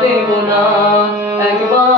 দেব না একবার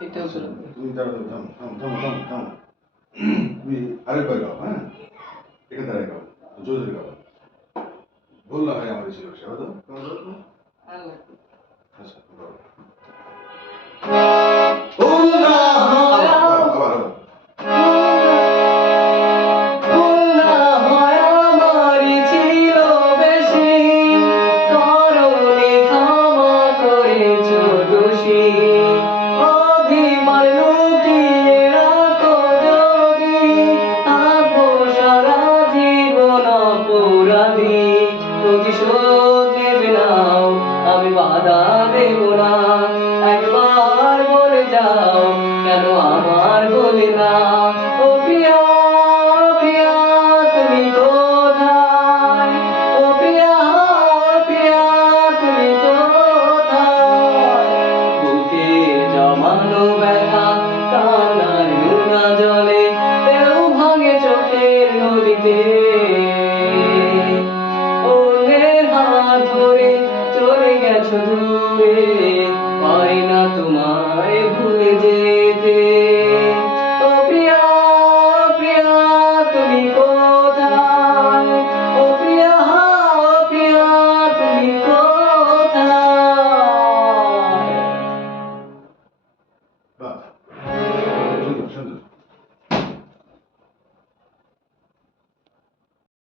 এটাও ছিল তুমি দাঁড়াও থামো থামো থামো থামো হ্যাঁ? এখানে দাঁড়ায় বললাম হয় আমার ছিল সেবা তো আচ্ছা Shalom. সুদূরে পাই না তোমায় ভুলে যে